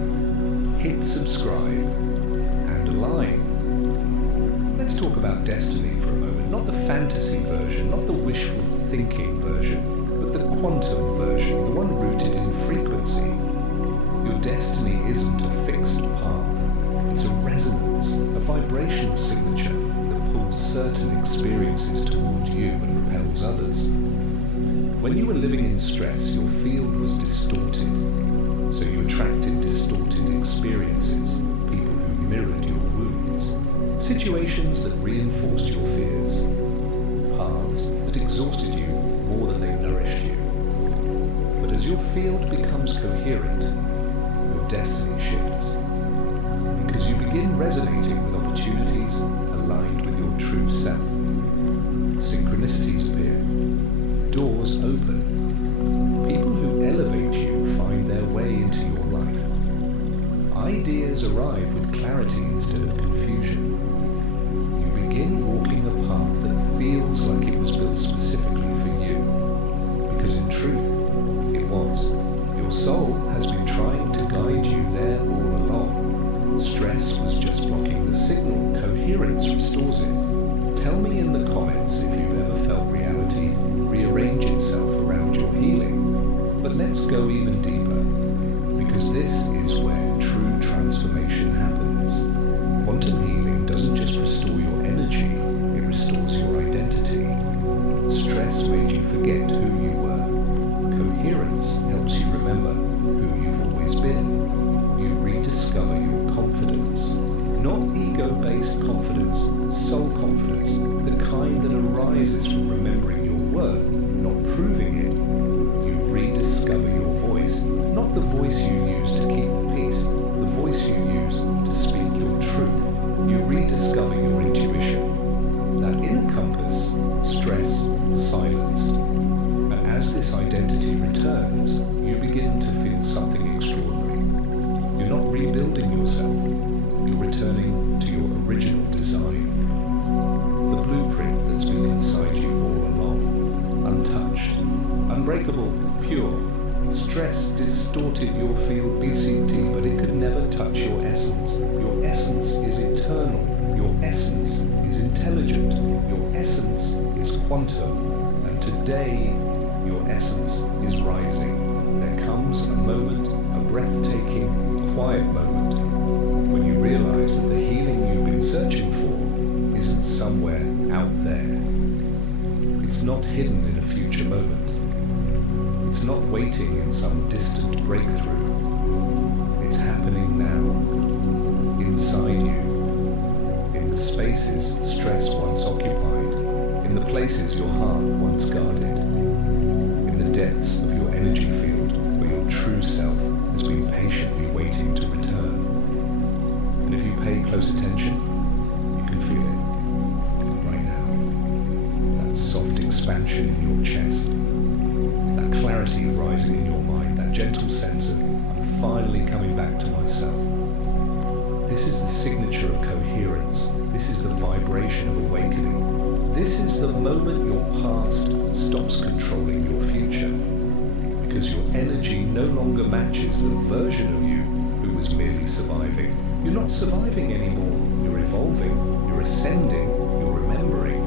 Hit subscribe and align. Let's talk about destiny for a moment. Not the fantasy version, not the wishful thinking version, but the quantum version, the one rooted in frequency. Your destiny isn't a fixed path. It's a resonance, a vibrational signature that pulls certain experiences toward you and repels others. When you were living in stress, your field was distorted, so you attracted distorted experiences, people who mirrored your wounds. situations that reinforced your fears, paths that exhausted you more than they nourished you. But as your field becomes coherent, your destiny shifts, because you begin resonating with opportunities aligned with your true self. Synchronicities appear, doors open, people who elevate you find their way into your life. Ideas arrive with clarity instead of confusion. You begin walking a path that feels like it was built specifically for you, because in truth, it was. Your soul has been trying to guide you there all along. Stress was just blocking the signal. Coherence restores it. Tell me in the comments if you've ever felt reality rearrange itself around your healing. But let's go even deeper, because this is where true transformation happens. Quantum healing doesn't just restore your energy, it restores your identity. Stress made you forget who you were. Coherence helps you remember who you've always been. You rediscover your confidence. Not ego-based confidence, soul confidence, the kind that arises from remembering your worth, not proving it. You rediscover your voice, not the voice you use to keep the peace, the voice you use to speak your truth. You rediscover your intuition. That inner compass, stress, silenced. And as this identity returns, you begin to feel something extraordinary. You're not rebuilding yourself. You're returning to your original design. The blueprint that's been inside you all along. Untouched, unbreakable, pure. Stress distorted your field BCT, but it could never touch your essence. Your essence is eternal. Your essence is intelligent. Your essence is quantum. And today, your essence is rising. There comes a moment, a breathtaking, quiet moment, when you realize that the healing you've been searching for isn't somewhere out there. It's not hidden in a future moment. It's not waiting in some distant breakthrough. It's happening now, inside you, in the spaces stress once occupied, in the places your heart once guarded, in the depths of your energy field where your true self has been patiently waiting to return. And if you pay close attention, you can feel it right now. That soft expansion in your chest, that clarity rising in your mind, that gentle sense of I'm finally coming back to myself. This is the signature of coherence. This is the vibration of awakening. This is the moment your past stops controlling your future, because your energy no longer matches the version of you who was merely surviving. You're not surviving anymore. You're evolving. You're ascending. You're remembering.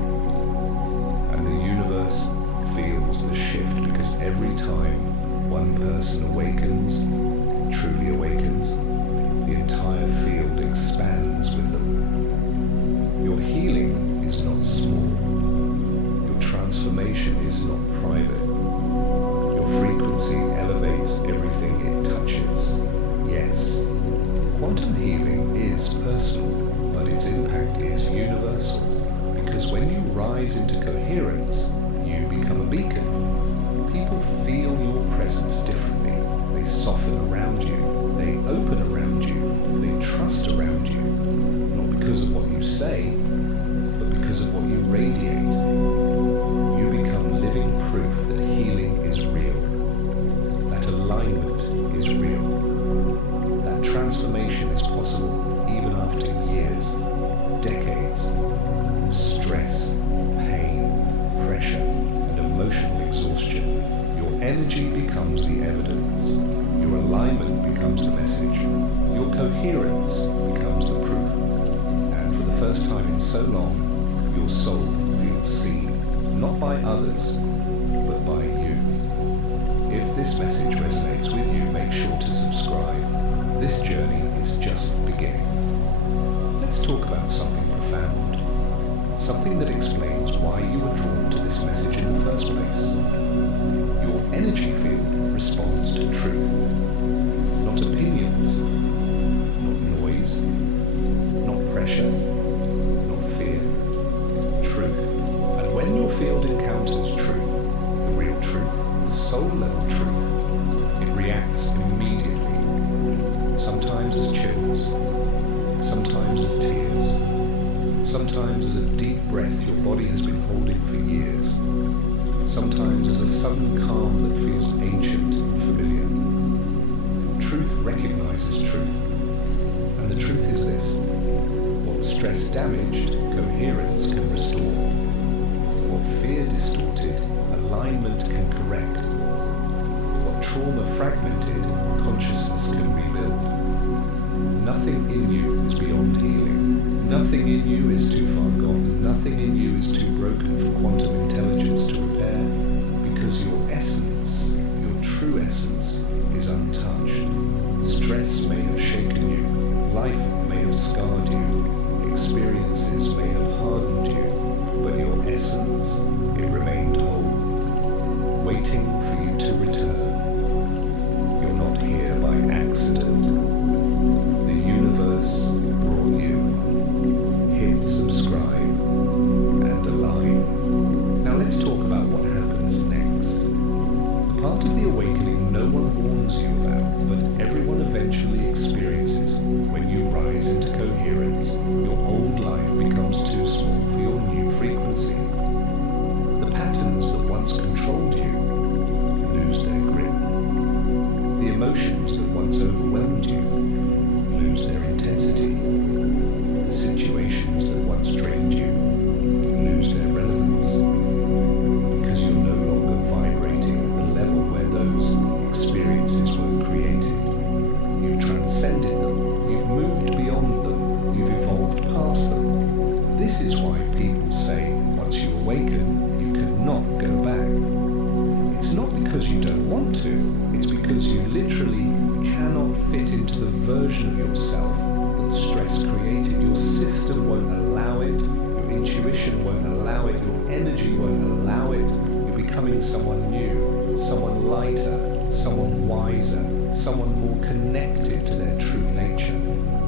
And the universe feels the shift, because every time one person awakens, truly awakens, the entire field expands with them. Your healing is not small. Your transformation is not private. Your frequency elevates everything it touches. Yes, quantum healing is personal, but its impact is universal, because when you rise into coherence, you become a beacon. People feel your presence differently. They soften around you. They open around you. They trust around you. Not because of what you say, but because of what you radiate. You become living proof that healing is real. That alignment is real. That transformation is possible even after years, decades of stress, pain, pressure, and emotional exhaustion. Your energy becomes the evidence. Your alignment becomes the message. Your coherence becomes the proof. And for the first time in so long, your soul feels seen, not by others, but by you. If this message resonates with you, make sure to subscribe. This journey is just beginning. Let's talk about something profound. Something that explains why you were drawn to this message in the first place. Your energy field responds to truth, not opinions, not noise, not pressure, not sometimes as chills, sometimes as tears, sometimes as a deep breath your body has been holding for years, sometimes as a sudden calm that feels ancient and familiar. Truth recognizes truth, and the truth is this: what stress damaged, coherence can restore. What fear distorted, alignment can correct. What trauma fragmented, consciousness can rebuild. Nothing in you is beyond healing. Nothing in you is too far gone. Nothing in you is too broken for quantum intelligence to repair, because your essence, your true essence, is untouched. Stress may have shaken you, life may have scarred you, experiences may have hardened you, but your essence, it remained whole, waiting for you to return. You're not here by accident. The universe brought you. Hit subscribe and align. Now let's talk about what happens next. The part of the awakening no one warns you about, but everyone eventually experiences. When you rise into coherence, your old life becomes too small for your new frequency. The patterns that once controlled you lose their grip. The emotions that once overwhelmed you lose their intensity. The situations that once drained you lose their relevance, because you're no longer vibrating at the level where those experiences were created. You've transcended them, you've moved beyond them, you've evolved past them. This is why people say, once you awaken, you cannot go back. It's not because you don't want to, it's because you literally cannot fit into the version of yourself that stress created. Your system won't allow it, your intuition won't allow it, your energy won't allow it. You're becoming someone new, someone lighter, someone wiser, someone more connected to their true nature.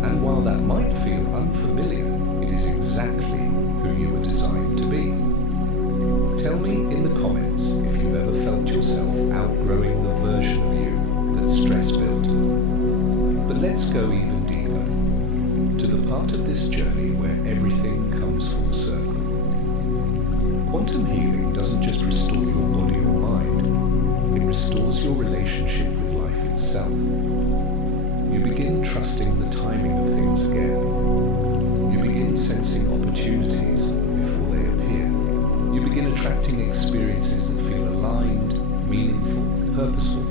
And while that might feel unfamiliar, it is exactly who you were designed to be. Tell me in the comments if you've ever felt yourself outgrowing the version of you that stress built. But let's go even deeper, to the part of this journey where everything comes full circle. Quantum healing doesn't just restore your body or mind, it restores your relationship with life itself. You begin trusting the timing of things again. You begin sensing opportunities before they appear. You begin attracting experiences that feel aligned, meaningful, purposeful.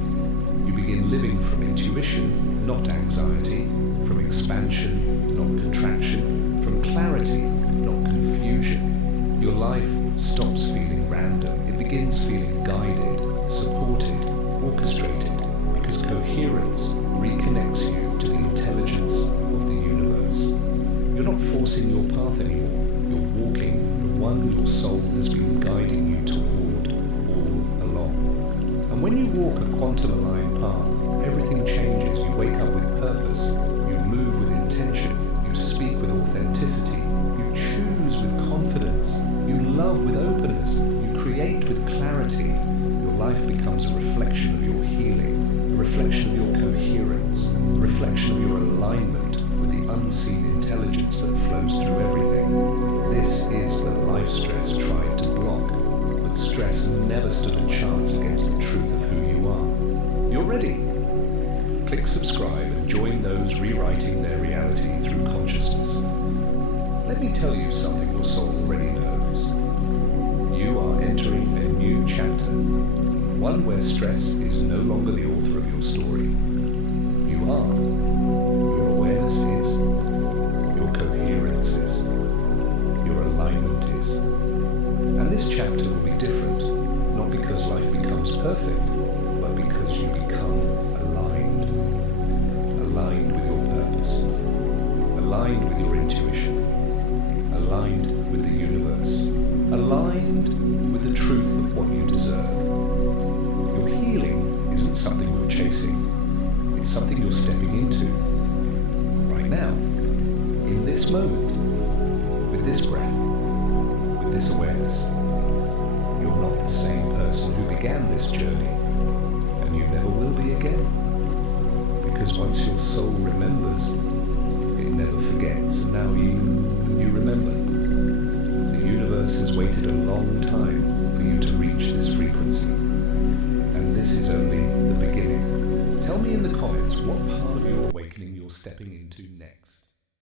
You begin living from intuition, not anxiety, from expansion, not contraction, from clarity, not confusion. Your life stops feeling random. It begins feeling guided, supported, orchestrated, because coherence reconnects you to the intelligence of the universe. You're not forcing your path anymore. You're walking the one your soul has been guiding you toward all along. And when you walk a quantum-aligned path, everything changes. You wake up with purpose. You move with intention. You speak with authenticity. You choose with confidence. You love with openness. You create with clarity. Your life becomes a reflection of your healing, a reflection of your coherence, a reflection of your alignment with the unseen intelligence that flows through everything. This is the life stress tried to block, but stress never stood a chance against the truth of who you are. You're ready. Click subscribe and join those rewriting their reality through consciousness. Let me tell you something your soul already knows. You are entering a new chapter, one where stress is no longer the author of your story. You are. Your awareness is. Your coherence is. Your alignment is. And this chapter will be different, not because life becomes perfect, but because you become aligned. Aligned with your purpose. Aligned with your intuition. Aligned with the universe. Aligned with the truth of what you deserve. Your healing isn't something you're chasing. It's something you're stepping into. Right now, in this moment, with this breath, with this awareness. You're not the same person who began this journey, and you never will be again. Because Because once your soul remembers, it never forgets, and now you remember. The universe has waited a long time for you to reach this frequency, and this is only the beginning. Tell me in the comments what part of your awakening you're stepping into next.